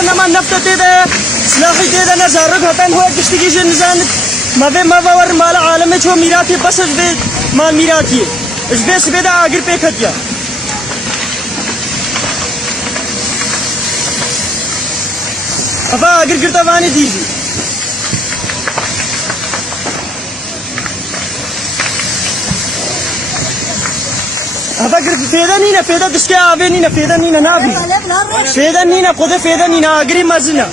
تيدا نما نفط تيدا سلاحي تيدا نزارق هتن هو كشتكي جنزان ما في ما باور مال عالم شو ميراثي بس اش بي مال ميراثي اش بي سبيدا اگر पे खतिया अब अगर गिरता वानी दीजिए अब अगर फेदा नहीं ना फेदा किसके आवे नहीं ना फेदा नहीं ना भी फेदा नहीं ना खुद फेदा नहीं ना अगर मजना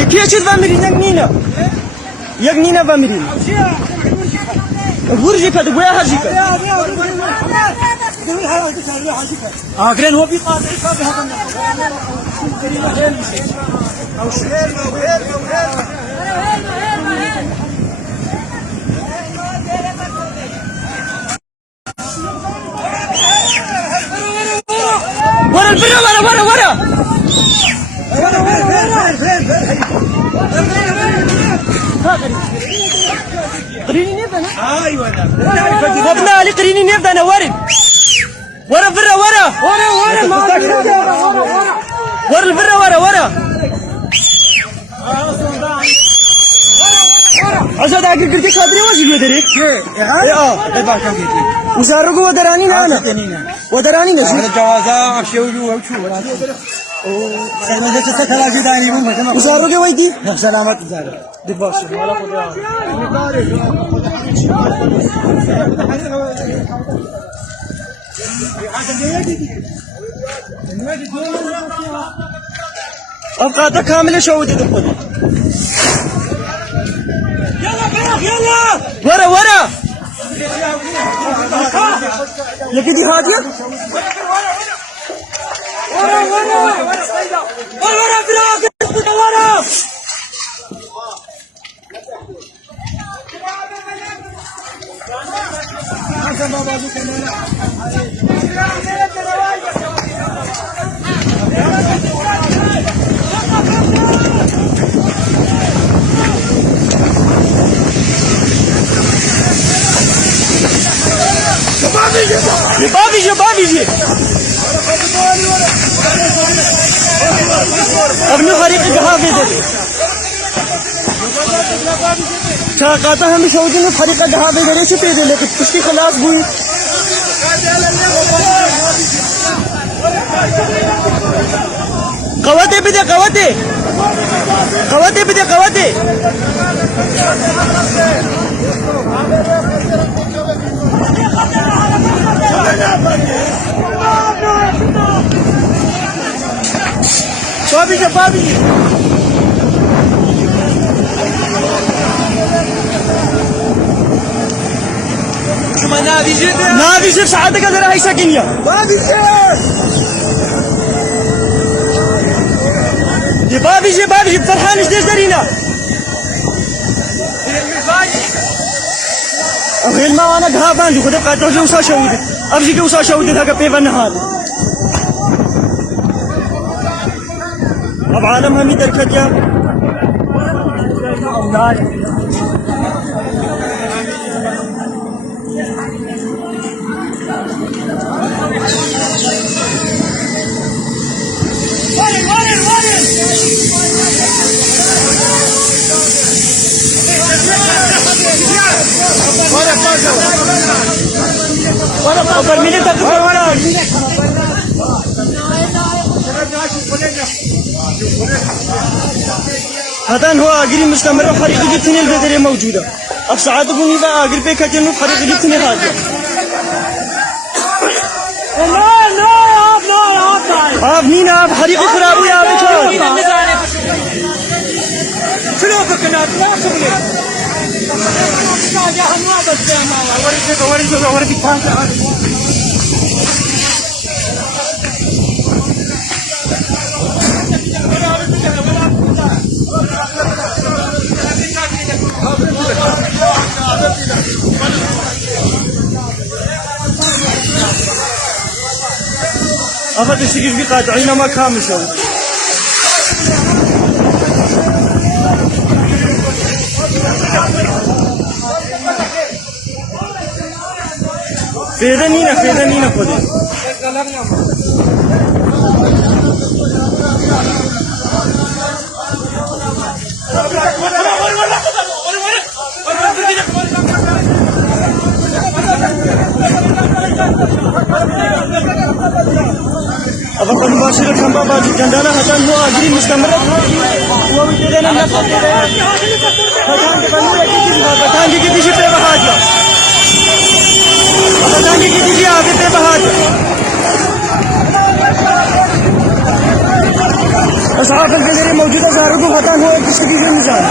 एक ही चीज बमिरी यक नहीं ना बमिरी गुरजी का तो बुआ हाजी का आखिर वो भी कादिर का ورا البرة ورا ورا ورا قريني نبدأ ايوه وابنا علي قريني نبدأ انا ورا ورا برا ورا ورا ورا ورا البرة ورا ورا عشان اقل قلت خاطري واش يقول دريك تبع كم قلتي وزارقوا ودراني انا ودراني نشوف هذا جوازا شو وشو سلامات تتلاقي داني مو وزارقوا ويدي سلامات زار دباش ولا أوقاتك كاملة شو تدخل يلا ورا ورا لقيت هادية ورا ورا ورا فراق ورا باقي ابن فريق الجهافي كاقاتا هم شوجين فريق الجهافي ده ليش تيجي لك تشتي خلاص بوي قواتي بدي قواتي بابي شما نادي جيب ساعتك هذا هاي ساكنيا بابي جيب فرحان ايش دارينا غير ما انا غابان جو خد قاطع جو سا شهود ابجي جو سا شهود هذا بيفن هذا अब आलम हमी दरखतिया هذا هو أجري مستمر فريق جبتني البدرية موجودة أبسعد بني بقى أجري بكتير فريق جبتني هذا لا نينا فريق خرابي يا بشر شنو كنا أخذ السجل في قاطعين ما كامل شو فيدا نينا خذي أبغى مباشرة كم بابا جندنا هتان هو أجري مستمرة هو ويدنا نفس هتان كانوا يكتيج هتان يكتيج في بهاجة هتان يكتيج آگے في بهاجة أصحاب الجزيرة موجودة زارقو هتان هو كشتكي في النظام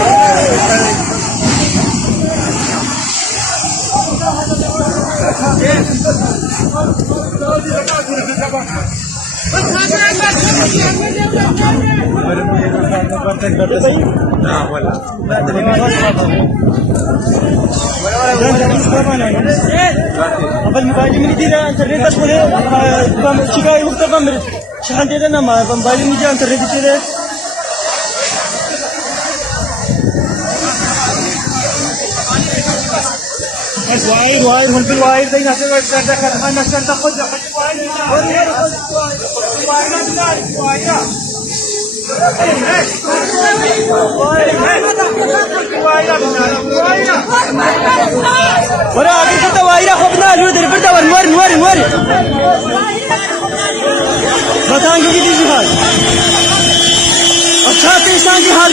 أبل موبايل من ديرة إنترنت أشوله شكاية مختلفة مرد شحن ديرة نما موبايل من ديرة إنترنت ديرة واير هم بالواير ده يناسب دخل أنا عشان تأخذ ورا आगे कितना वायरा होना लो इधर पर दवर नवर बताएंगे कि दीजिए हाल अच्छा तो इंसान की हाल